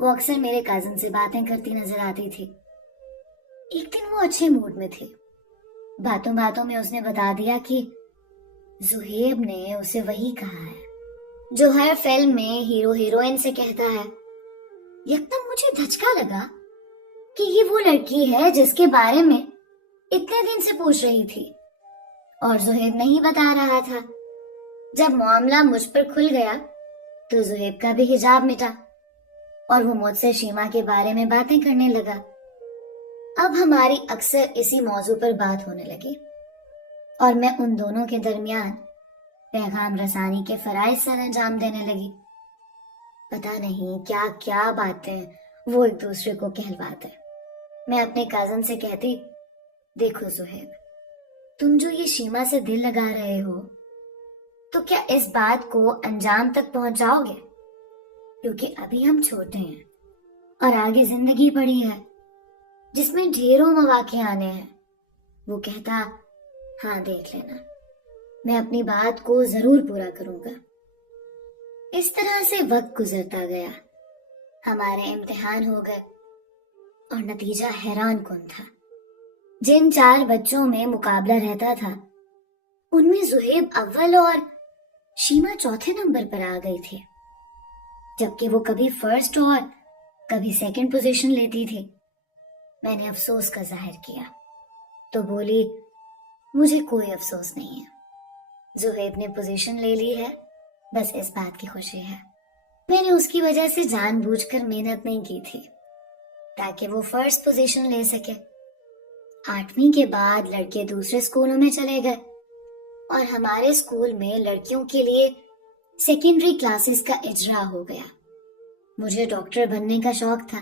وہ اکثر میرے کازن سے باتیں کرتی نظر آتی تھی۔ ایک دن وہ اچھے موڈ میں تھی۔ باتوں باتوں میں اس نے بتا دیا کہ زہیب نے اسے وہی کہا ہے جو ہر فلم میں ہیرو ہیروئن سے کہتا ہے۔ یکدم مجھے دھچکا لگا کہ یہ وہ لڑکی ہے جس کے بارے میں اتنے دن سے پوچھ رہی تھی، اور زہیب نہیں بتا رہا تھا۔ جب معاملہ مجھ پر کھل گیا تو زہیب کا بھی حجاب مٹا اور وہ مجھ سے شیما کے بارے میں باتیں کرنے لگا۔ اب ہماری اکثر اسی موضوع پر بات ہونے لگی اور میں ان دونوں کے درمیان پیغام رسانی کے فرائض سر انجام دینے لگی۔ پتہ نہیں کیا کیا باتیں وہ ایک دوسرے کو کہلواتے۔ میں اپنے کازن سے کہتی، دیکھو زہیب، تم جو یہ شیما سے دل لگا رہے ہو تو کیا اس بات کو انجام تک پہنچاؤ گے؟ کیونکہ ابھی ہم چھوٹے ہیں اور آگے زندگی پڑی ہے جس میں ڈھیروں مواقع آنے ہیں۔ وہ کہتا، ہاں دیکھ لینا، میں اپنی بات کو ضرور پورا کروں گا۔ اس طرح سے وقت گزرتا گیا، ہمارے امتحان ہو گئے اور نتیجہ حیران کن تھا۔ جن 4 بچوں میں مقابلہ رہتا تھا ان میں زہیب اول اور شیما چوتھے نمبر پر آ گئی تھی، جبکہ وہ کبھی فرسٹ اور کبھی سیکنڈ پوزیشن لیتی تھی۔ میں نے افسوس کا ظاہر کیا تو بولی، مجھے کوئی افسوس نہیں ہے، زہیب نے پوزیشن لے لی ہے، بس اس بات کی خوشی ہے۔ میں نے اس کی وجہ سے جان بوجھ کر محنت نہیں کی تھی تاکہ وہ فرسٹ پوزیشن لے سکے۔ 8ویں کے بعد لڑکے دوسرے اسکولوں میں چلے گئے اور ہمارے اسکول میں لڑکیوں کے لیے سیکنڈری کلاسز کا اجرا ہو گیا۔ مجھے ڈاکٹر بننے کا شوق تھا